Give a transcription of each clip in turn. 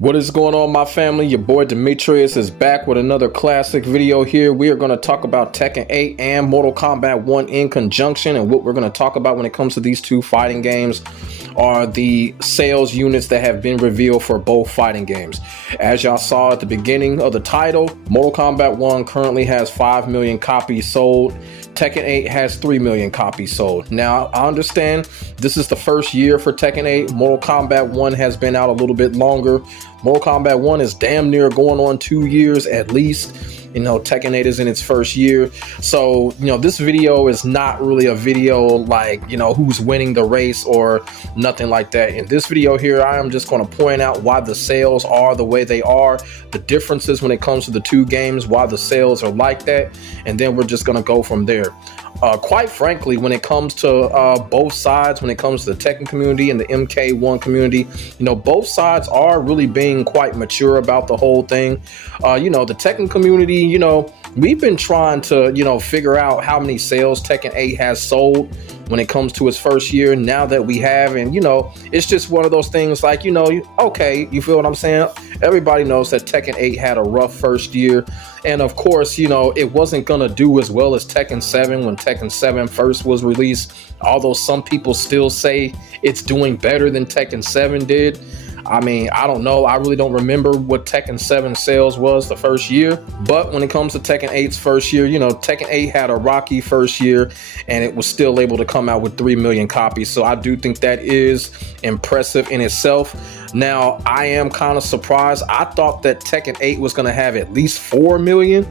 What is going on, my family? Your boy Demetrius is back with another classic video here. We are going to talk about Tekken 8 and Mortal Kombat 1 in conjunction, and what we're going to talk about when it comes to these two fighting games are the sales units that have been revealed for both fighting games. As y'all saw at the beginning of the title, Mortal Kombat 1 currently has 5 million copies sold. Tekken 8 has 3 million copies sold. Now, I understand this is the first year for Tekken 8. Mortal Kombat 1 has been out a little bit longer. Mortal Kombat 1 is damn near going on 2 years at least. You know, Tekken 8 is in its first year. So, you know, this video is not really a video like, you know, who's winning the race or nothing like that. In this video here, I am just going to point out why the sales are the way they are, the differences when it comes to the two games, why the sales are like that, and then we're just going to go from there. Quite frankly, when it comes to both sides, when it comes to the Tekken community and the MK1 community, you know, both sides are really being quite mature about the whole thing. You know, the Tekken community, you know, we've been trying to, you know, figure out how many sales Tekken 8 has sold when it comes to its first year. Now that we have, and you know, it's just one of those things like, you know, okay, you feel what I'm saying? Everybody knows that Tekken 8 had a rough first year. And of course, you know, it wasn't going to do as well as Tekken 7 when Tekken 7 first was released. Although some people still say it's doing better than Tekken 7 did. I mean, I don't know. I really don't remember what Tekken 7 sales was the first year. But when it comes to Tekken 8's first year, you know, Tekken 8 had a rocky first year and it was still able to come out with 3 million copies. So I do think that is impressive in itself. Now, I am kind of surprised. I thought that Tekken 8 was going to have at least 4 million.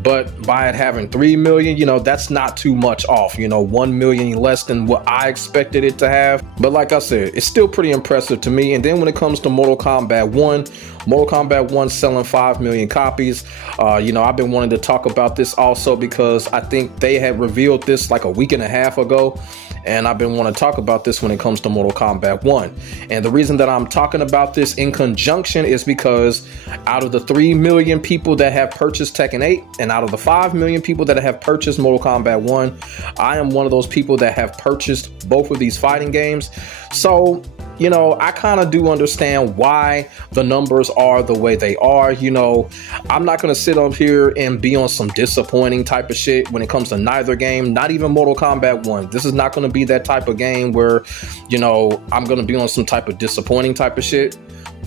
But by it having 3 million, you know, that's not too much off, you know, 1 million less than what I expected it to have. But like I said, it's still pretty impressive to me. And then when it comes to Mortal Kombat 1, Mortal Kombat 1 selling 5 million copies. You know, I've been wanting to talk about this also because I think they had revealed this like a week and a half ago. And I've been wanting to talk about this when it comes to Mortal Kombat 1. And the reason that I'm talking about this in conjunction is because out of the 3 million people that have purchased Tekken 8 and out of the 5 million people that have purchased Mortal Kombat 1, I am one of those people that have purchased both of these fighting games. So, you know, I kind of do understand why the numbers are the way they are. You know, I'm not going to sit up here and be on some disappointing type of shit when it comes to neither game, not even Mortal Kombat 1. This is not going to be that type of game where, you know, I'm going to be on some type of disappointing type of shit.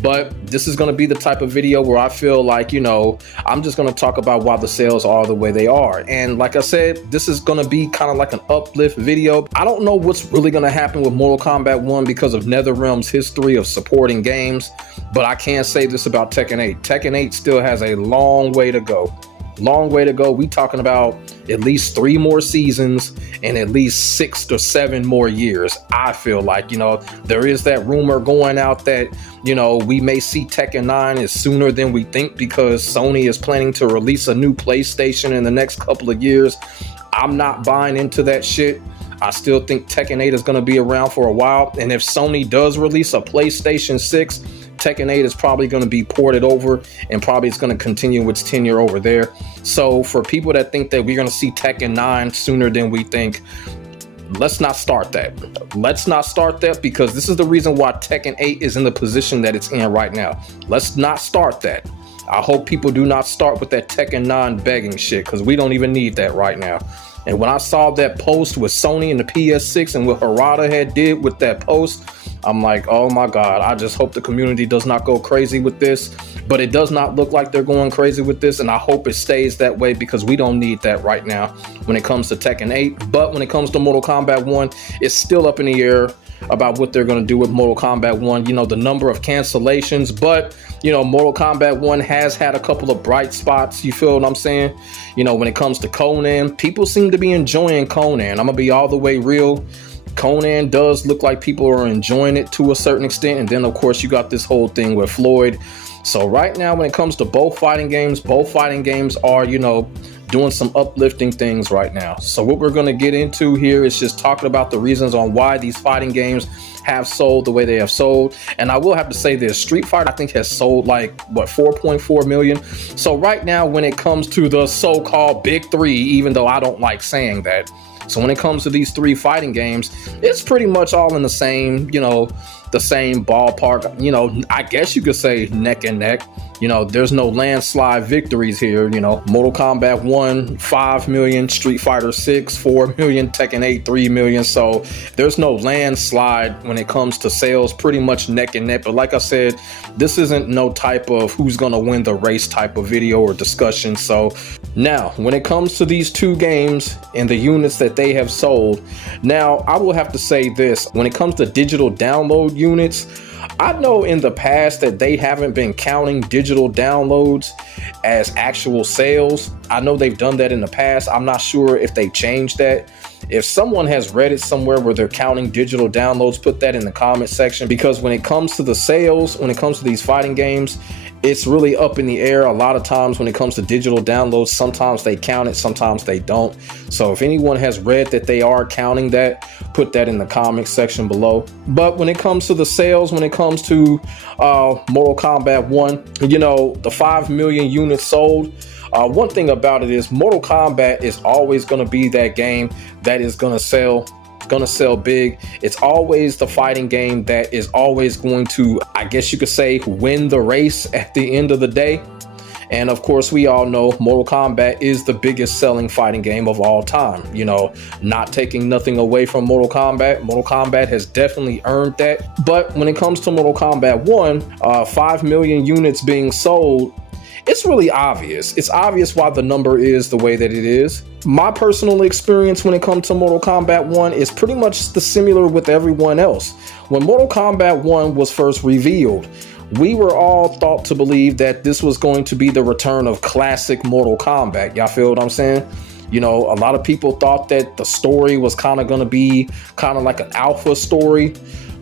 But this is going to be the type of video where I feel like, you know, I'm just going to talk about why the sales are the way they are. And like I said, this is going to be kind of like an uplift video. I don't know what's really going to happen with Mortal Kombat 1 because of NetherRealm's history of supporting games. But I can say this about Tekken 8. Tekken 8 still has a long way to go. Long way to go. We talking about at least 3 more seasons and at least 6 to 7 more years. I feel like, you know, there is that rumor going out that, you know, we may see Tekken 9 is sooner than we think because Sony is planning to release a new PlayStation in the next couple of years. I'm not buying into that shit. I still think Tekken 8 is going to be around for a while. And if Sony does release a PlayStation 6, Tekken 8 is probably going to be ported over and probably it's going to continue its tenure over there. So for people that think that we're going to see Tekken 9 sooner than we think, let's not start that. Let's not start that because this is the reason why Tekken 8 is in the position that it's in right now. Let's not start that. I hope people do not start with that Tekken 9 begging shit because we don't even need that right now. And when I saw that post with Sony and the PS6 and what Harada had did with that post, I'm like, oh my God, I just hope the community does not go crazy with this. But it does not look like they're going crazy with this. And I hope it stays that way because we don't need that right now when it comes to Tekken 8. But when it comes to Mortal Kombat 1, it's still up in the air about what they're going to do with Mortal Kombat 1. You know, the number of cancellations. But, you know, Mortal Kombat 1 has had a couple of bright spots. You feel what I'm saying? You know, when it comes to Conan, people seem to be enjoying Conan. I'm going to be all the way real. Conan does look like people are enjoying it to a certain extent. And then, of course, you got this whole thing with Floyd. So right now, when it comes to both fighting games are, you know, doing some uplifting things right now. So what we're going to get into here is just talking about the reasons on why these fighting games have sold the way they have sold. And I will have to say this, Street Fighter, I think, has sold like, what, 4.4 million. So right now, when it comes to the so-called big three, even though I don't like saying that, So when it comes to these 3 fighting games, it's pretty much all in the same, the same ballpark. I guess you could say neck and neck. There's no landslide victories here. Mortal Kombat 1, 5 million, Street Fighter 6, 4 million, Tekken 8, 3 million. So there's no landslide when it comes to sales, pretty much neck and neck. But like I said, this isn't no type of who's gonna win the race type of video or discussion. So now when it comes to these 2 games and the units that they have sold, now I will have to say this: when it comes to digital download units, I know in the past that they haven't been counting digital downloads as actual sales. I know they've done that in the past. I'm not sure if they changed that. If someone has read it somewhere where they're counting digital downloads, put that in the comment section, because when it comes to the sales, when it comes to these fighting games, it's really up in the air. A lot of times when it comes to digital downloads, sometimes they count it, sometimes they don't. So if anyone has read that they are counting that, put that in the comment section below. But when it comes to the sales, when it comes to Mortal Kombat 1, the 5 million units sold, one thing about it is Mortal Kombat is always going to be that game that is going to sell big. It's always the fighting game that is always going to, I guess you could say, win the race at the end of the day. And of course, we all know Mortal Kombat is the biggest selling fighting game of all time. Not taking nothing away from Mortal Kombat. Mortal Kombat has definitely earned that. But when it comes to Mortal Kombat 1, 5 million units being sold, it's really obvious. It's obvious why the number is the way that it is. My personal experience when it comes to Mortal Kombat 1 is pretty much similar with everyone else. When Mortal Kombat 1 was first revealed, we were all thought to believe that this was going to be the return of classic Mortal Kombat. Y'all feel what I'm saying? A lot of people thought that the story was kind of going to be kind of like an alpha story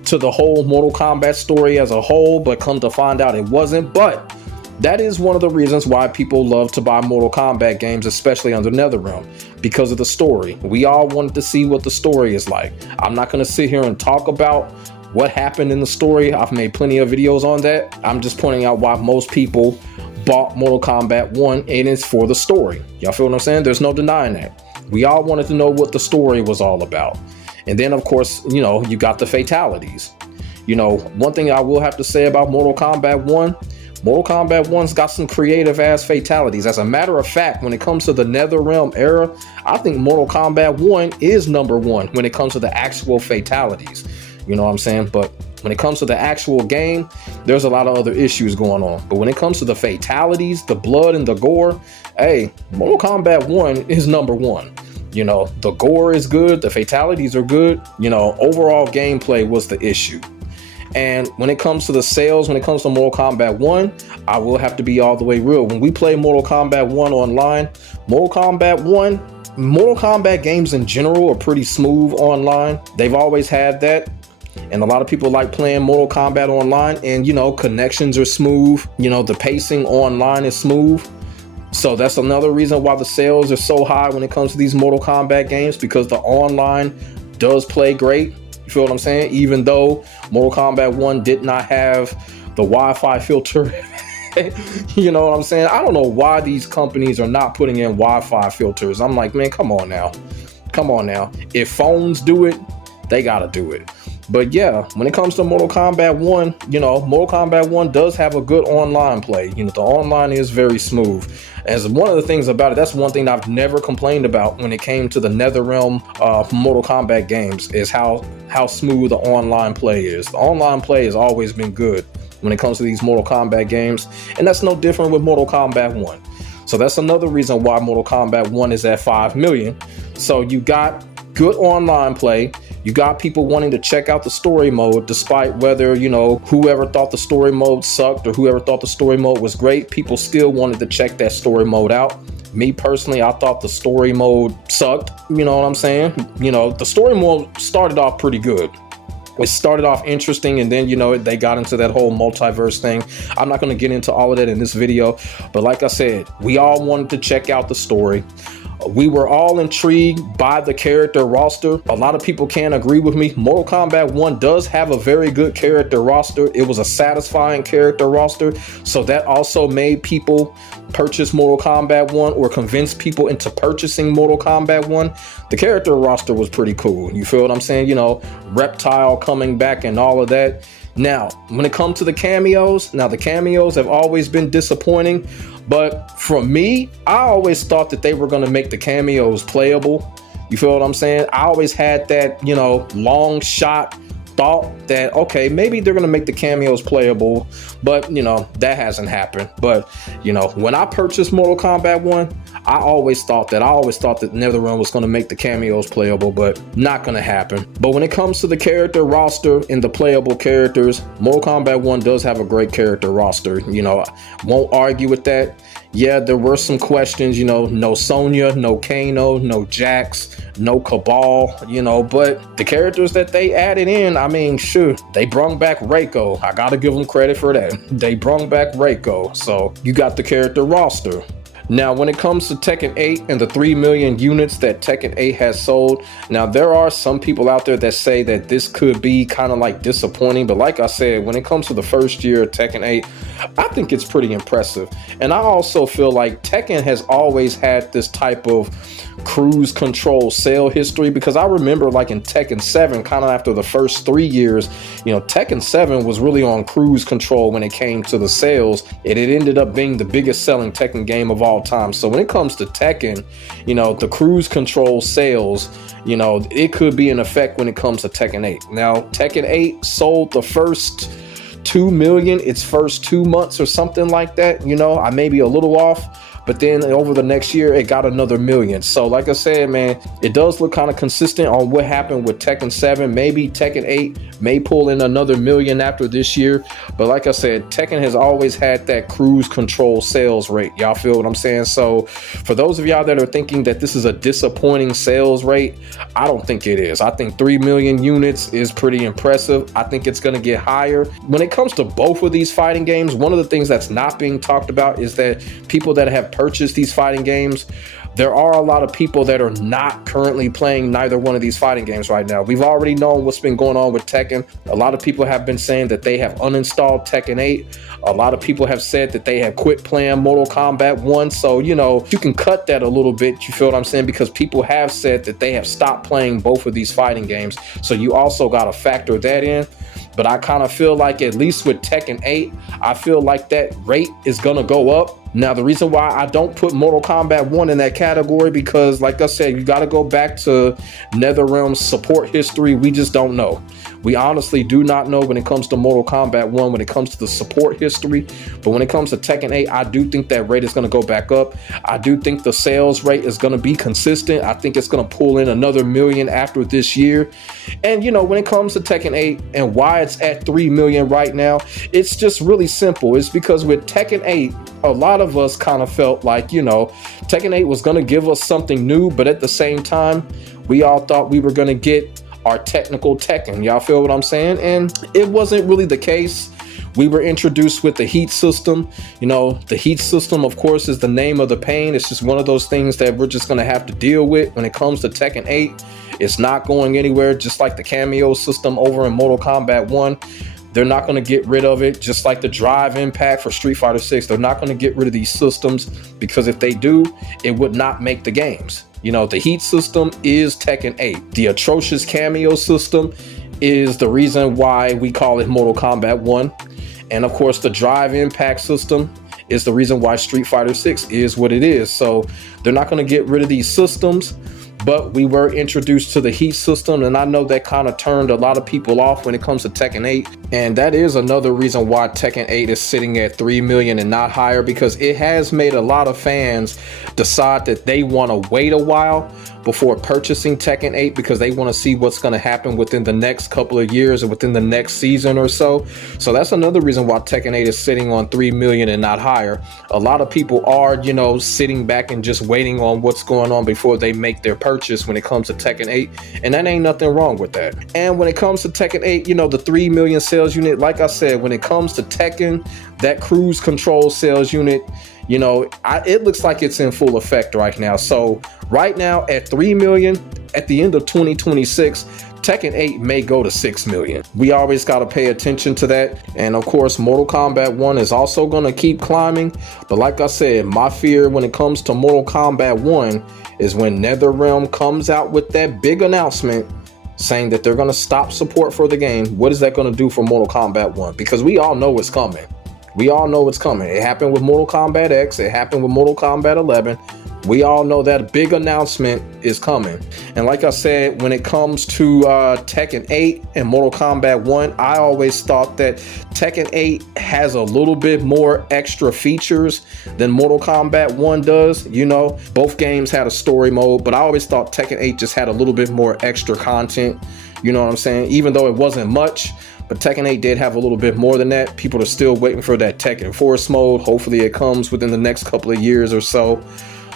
to the whole Mortal Kombat story as a whole, but come to find out it wasn't. But that is one of the reasons why people love to buy Mortal Kombat games, especially under NetherRealm, because of the story. We all wanted to see what the story is like. I'm not going to sit here and talk about what happened in the story. I've made plenty of videos on that. I'm just pointing out why most people bought Mortal Kombat 1, and it's for the story. Y'all feel what I'm saying? There's no denying that. We all wanted to know what the story was all about. And then, of course, you got the fatalities. One thing I will have to say about Mortal Kombat 1, Mortal Kombat 1's got some creative ass fatalities. As a matter of fact, when it comes to the NetherRealm era, I think Mortal Kombat 1 is #1 when it comes to the actual fatalities. You know what I'm saying? But when it comes to the actual game, there's a lot of other issues going on. But when it comes to the fatalities, the blood and the gore, hey, Mortal Kombat 1 is #1. The gore is good, the fatalities are good. Overall gameplay was the issue. And when it comes to the sales, when it comes to Mortal Kombat 1, I will have to be all the way real. When we play Mortal Kombat 1 online, Mortal Kombat games in general are pretty smooth online. They've always had that. And a lot of people like playing Mortal Kombat online, and connections are smooth. The pacing online is smooth. So that's another reason why the sales are so high when it comes to these Mortal Kombat games, because the online does play great. You feel what I'm saying? Even though Mortal Kombat 1 did not have the Wi-Fi filter. You know what I'm saying? I don't know why these companies are not putting in Wi-Fi filters. I'm like, man, come on now. If phones do it, they gotta do it. But yeah, when it comes to Mortal Kombat 1, Mortal Kombat 1 does have a good online play. The online is very smooth. As one of the things about it, that's one thing I've never complained about when it came to the NetherRealm Mortal Kombat games, is how smooth the online play is. The online play has always been good when it comes to these Mortal Kombat games, and that's no different with Mortal Kombat 1. So that's another reason why Mortal Kombat 1 is at 5 million. So you got good online play. You got people wanting to check out the story mode, despite whether, whoever thought the story mode sucked or whoever thought the story mode was great, people still wanted to check that story mode out. Me personally, I thought the story mode sucked. You know what I'm saying? The story mode started off pretty good. It started off interesting, and then, they got into that whole multiverse thing. I'm not going to get into all of that in this video, but like I said, we all wanted to check out the story. We were all intrigued by the character roster. A lot of people can't agree with me. Mortal Kombat 1 does have a very good character roster. It was a satisfying character roster, so that also made people purchase Mortal Kombat 1 or convince people into purchasing Mortal Kombat 1. The character roster was pretty cool. You feel what I'm saying? You know, Reptile coming back and all of that. Now, when it comes to the cameos, the cameos have always been disappointing, but for me, I always thought that they were going to make the cameos playable. You feel what I'm saying? I always had that, you know, long shot thought that, okay, maybe they're going to make the cameos playable, but, you know, that hasn't happened. But, you know, when I purchased Mortal Kombat 1, I always thought that NetherRealm was going to make the cameos playable, but not going to happen. But when it comes to the character roster and the playable characters, Mortal Kombat 1 does have a great character roster. You know, won't argue with that. Yeah, there were some questions, you know, no Sonya, no Kano, no Jax, no Cabal, you know, but the characters that they added in, I mean, sure, they brung back Reiko. I gotta give them credit for that. They brung back Reiko, so you got the character roster. Now, when it comes to Tekken 8 and the 3 million units that Tekken 8 has sold, now there are some people out there that say that this could be kind of like disappointing, but like I said, when it comes to the first year of Tekken 8, I think it's pretty impressive. And I also feel like Tekken has always had this type of cruise control sale history, because I remember like in Tekken 7, kind of after the first 3 years, you know, Tekken 7 was really on cruise control when it came to the sales, and it ended up being the biggest selling Tekken game of all time. So when it comes to Tekken, you know, the cruise control sales, you know, it could be in effect when it comes to Tekken 8. Now, Tekken 8 sold the first 2 million its first 2 months or something like that. You know, I may be a little off, but then over the next year, it got another million. So like I said, man, it does look kind of consistent on what happened with Tekken 7. Maybe Tekken 8 may pull in another million after this year. But like I said, Tekken has always had that cruise control sales rate. Y'all feel what I'm saying? So for those of y'all that are thinking that this is a disappointing sales rate, I don't think it is. I think 3 million units is pretty impressive. I think it's going to get higher. When it comes to both of these fighting games, one of the things that's not being talked about is that people that have purchased these fighting games, there are a lot of people that are not currently playing neither one of these fighting games right now. We've already known what's been going on with Tekken. A lot of people have been saying that they have uninstalled Tekken 8. A lot of people have said that they have quit playing Mortal Kombat 1. So, you know, you can cut that a little bit, you feel what I'm saying? Because people have said that they have stopped playing both of these fighting games. So you also got to factor that in. But I kind of feel like, at least with Tekken 8, I feel like that rate is going to go up. Now, the reason why I don't put Mortal Kombat 1 in that category, because like I said, you got to go back to NetherRealm's support history. We just don't know. We honestly do not know when it comes to Mortal Kombat 1, when it comes to the support history. But when it comes to Tekken 8, I do think that rate is going to go back up. I do think the sales rate is going to be consistent. I think it's going to pull in another million after this year. And, you know, when it comes to Tekken 8 and why it's at 3 million right now, it's just really simple. It's because with Tekken 8, a lot of us kind of felt like, you know, Tekken 8 was going to give us something new, but at the same time, we all thought we were going to get our technical Tekken. Y'all feel what I'm saying? And it wasn't really the case. We were introduced with the heat system. You know, the heat system, of course, is the name of the pain. It's just one of those things that we're just going to have to deal with when it comes to Tekken 8. It's not going anywhere, just like the cameo system over in Mortal Kombat 1. They're not going to get rid of it, just like the drive impact for Street Fighter 6. They're not going to get rid of these systems, because if they do, it would not make the games. You know, the heat system is Tekken 8. The atrocious cameo system is the reason why we call it Mortal Kombat 1. And of course, the drive impact system is the reason why Street Fighter 6 is what it is. So they're not going to get rid of these systems. But we were introduced to the heat system, and I know that kind of turned a lot of people off when it comes to Tekken 8. And that is another reason why Tekken 8 is sitting at 3 million and not higher, because it has made a lot of fans decide that they want to wait a while before purchasing Tekken 8, because they want to see what's going to happen within the next couple of years or within the next season or so. So that's another reason why Tekken 8 is sitting on 3 million and not higher. A lot of people are, you know, sitting back and just waiting on what's going on before they make their purchase when it comes to Tekken 8, and that ain't nothing wrong with that. And when it comes to Tekken 8, you know, the 3 million sales unit, like I said, when it comes to Tekken, that cruise control sales unit, You know, it looks like it's in full effect right now. So right now at 3 million, at the end of 2026, Tekken 8 may go to 6 million. We always got to pay attention to that. And of course, Mortal Kombat 1 is also going to keep climbing. But like I said, my fear when it comes to Mortal Kombat 1 is when NetherRealm comes out with that big announcement saying that they're going to stop support for the game. What is that going to do for Mortal Kombat 1? Because we all know it's coming. We all know it's coming. It happened with Mortal Kombat X. It happened with Mortal Kombat 11. We all know that big announcement is coming. And like I said, when it comes to Tekken 8 and Mortal Kombat 1, I always thought that Tekken 8 has a little bit more extra features than Mortal Kombat 1 does. You know, both games had a story mode, but I always thought Tekken 8 just had a little bit more extra content. You know what I'm saying? Even though it wasn't much, but Tekken 8 did have a little bit more than that. People are still waiting for that Tekken Force mode. Hopefully it comes within the next couple of years or so.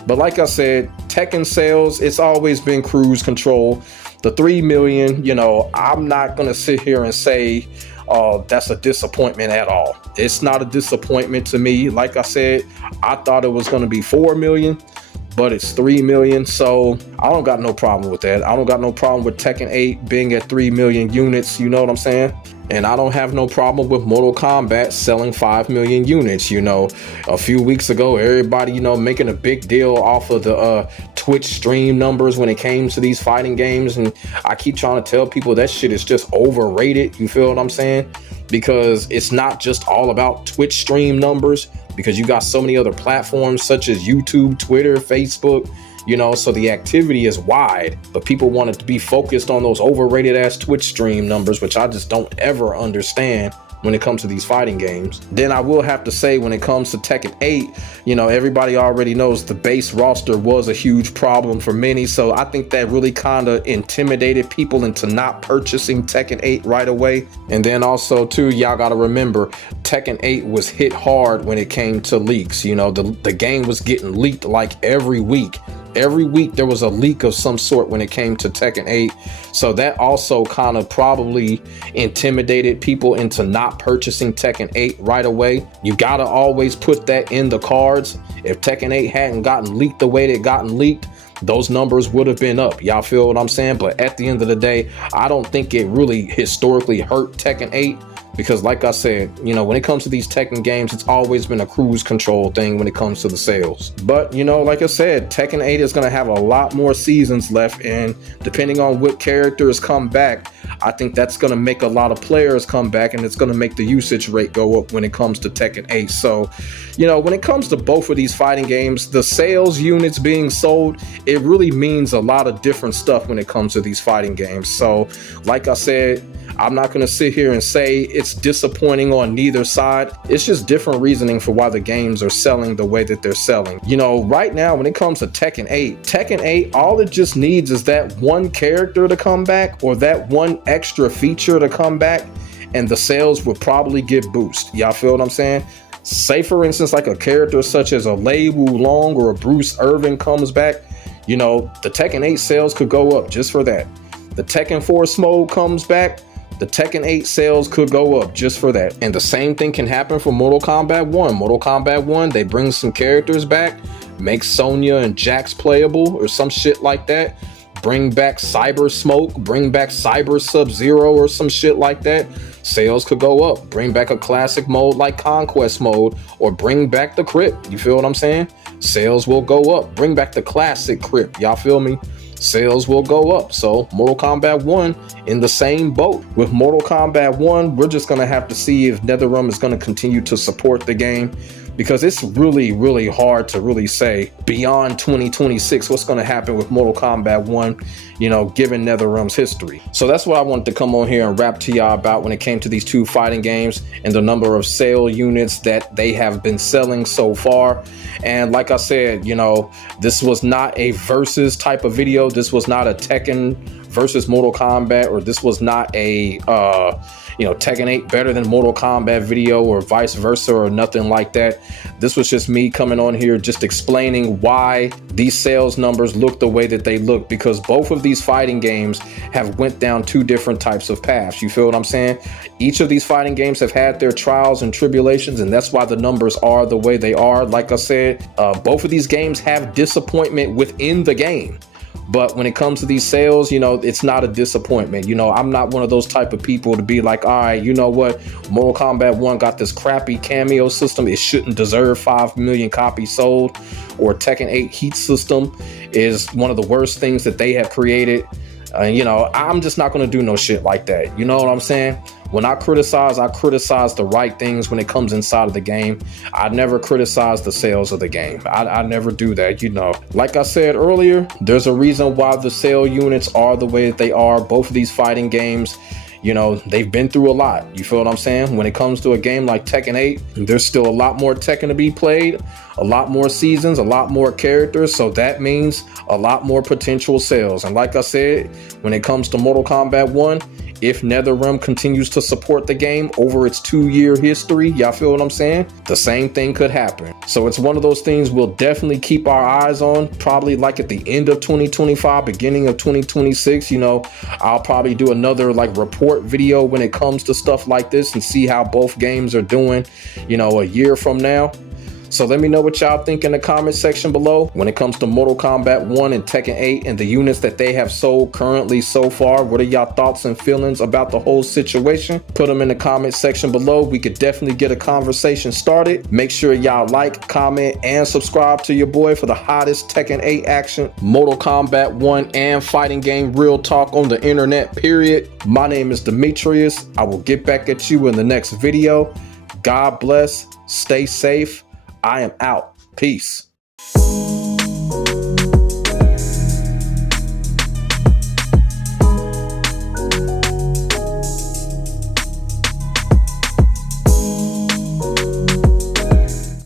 But like I said, Tekken sales, it's always been cruise control. The 3 million, you know, I'm not going to sit here and say that's a disappointment at all. It's not a disappointment to me. Like I said, I thought it was going to be 4 million, but it's 3 million. So I don't got no problem with that. I don't got no problem with Tekken 8 being at 3 million units. You know what I'm saying? And I don't have no problem with Mortal Kombat selling 5 million units. You know, a few weeks ago, everybody, you know, making a big deal off of the Twitch stream numbers when it came to these fighting games. And I keep trying to tell people that shit is just overrated. You feel what I'm saying? Because it's not just all about Twitch stream numbers, because you got so many other platforms such as YouTube, Twitter, Facebook. You know, so the activity is wide, but people want it to be focused on those overrated ass Twitch stream numbers, which I just don't ever understand when it comes to these fighting games. Then I will have to say, when it comes to Tekken 8, you know, everybody already knows the base roster was a huge problem for many. So I think that really kind of intimidated people into not purchasing Tekken 8 right away. And then also too, y'all got to remember, Tekken 8 was hit hard when it came to leaks. You know, the game was getting leaked like every week. Every week there was a leak of some sort when it came to Tekken 8. So that also kind of probably intimidated people into not purchasing Tekken 8 right away. You got to always put that in the cards. If Tekken 8 hadn't gotten leaked the way that it gotten leaked, those numbers would have been up. Y'all feel what I'm saying? But at the end of the day, I don't think it really historically hurt Tekken 8. Because like I said, you know, when it comes to these Tekken games, it's always been a cruise control thing when it comes to the sales. But, you know, like I said, Tekken 8 is going to have a lot more seasons left. And depending on what characters come back, I think that's going to make a lot of players come back, and it's going to make the usage rate go up when it comes to Tekken 8. So, you know, when it comes to both of these fighting games, the sales units being sold, it really means a lot of different stuff when it comes to these fighting games. So, like I said, I'm not going to sit here and say it's disappointing on neither side. It's just different reasoning for why the games are selling the way that they're selling. You know, right now, when it comes to Tekken 8, all it just needs is that one character to come back, or that one extra feature to come back, and the sales will probably get boost. Y'all feel what I'm saying? Say, for instance, like a character such as a Lei Wulong or a Bruce Irvin comes back, you know, the Tekken 8 sales could go up just for that. The Tekken Force mode comes back, the Tekken 8 sales could go up just for that. And the same thing can happen for Mortal Kombat 1. Mortal Kombat 1, they bring some characters back, make Sonya and Jax playable or some shit like that. Bring back Cyber Smoke, bring back Cyber Sub-Zero or some shit like that. Sales could go up. Bring back a classic mode like Conquest mode, or bring back the Crypt. You feel what I'm saying? Sales will go up. Bring back the classic Crypt. Y'all feel me? Sales will go up. So Mortal Kombat 1 in the same boat. With Mortal Kombat 1, we're just going to have to see if NetherRealm is going to continue to support the game, because it's really hard to really say beyond 2026 what's going to happen with Mortal Kombat 1, you know, given NetherRealm's history. So that's what I wanted to come on here and rap to y'all about when it came to these two fighting games and the number of sale units that they have been selling so far. And like I said, you know, this was not a versus type of video. This was not a Tekken versus Mortal Kombat, or this was not a Tekken 8 better than Mortal Kombat video or vice versa or nothing like that. This was just me coming on here just explaining why these sales numbers look the way that they look, because both of these fighting games have went down two different types of paths. You feel what I'm saying? Each of these fighting games have had their trials and tribulations, and that's why the numbers are the way they are. Like I said, both of these games have disappointment within the game. But when it comes to these sales, it's not a disappointment. I'm not one of those type of people to be like, all right, you know what? Mortal Kombat 1 got this crappy cameo system. It shouldn't deserve 5 million copies sold. Or Tekken 8 heat system is one of the worst things that they have created. I'm just not going to do no shit like that. You know what I'm saying? When I criticize the right things when it comes inside of the game. I never criticize the sales of the game. I never do that, Like I said earlier, there's a reason why the sale units are the way that they are. Both of these fighting games, they've been through a lot. You feel what I'm saying? When it comes to a game like Tekken 8, there's still a lot more Tekken to be played, a lot more seasons, a lot more characters. So that means a lot more potential sales. And like I said, when it comes to Mortal Kombat 1, if NetherRealm continues to support the game over its 2-year history, y'all feel what I'm saying? The same thing could happen. So it's one of those things we'll definitely keep our eyes on, probably like at the end of 2025, beginning of 2026. I'll probably do another report video when it comes to stuff like this and see how both games are doing, a year from now. So let me know what y'all think in the comment section below when it comes to Mortal Kombat 1 and Tekken 8 and the units that they have sold currently so far. What are y'all thoughts and feelings about the whole situation? Put them in the comment section below. We could definitely get a conversation started. Make sure y'all like, comment, and subscribe to your boy for the hottest Tekken 8 action, Mortal Kombat 1, and fighting game real talk on the internet, period. My name is Demetrius. I will get back at you in the next video. God bless. Stay safe. I am out. Peace.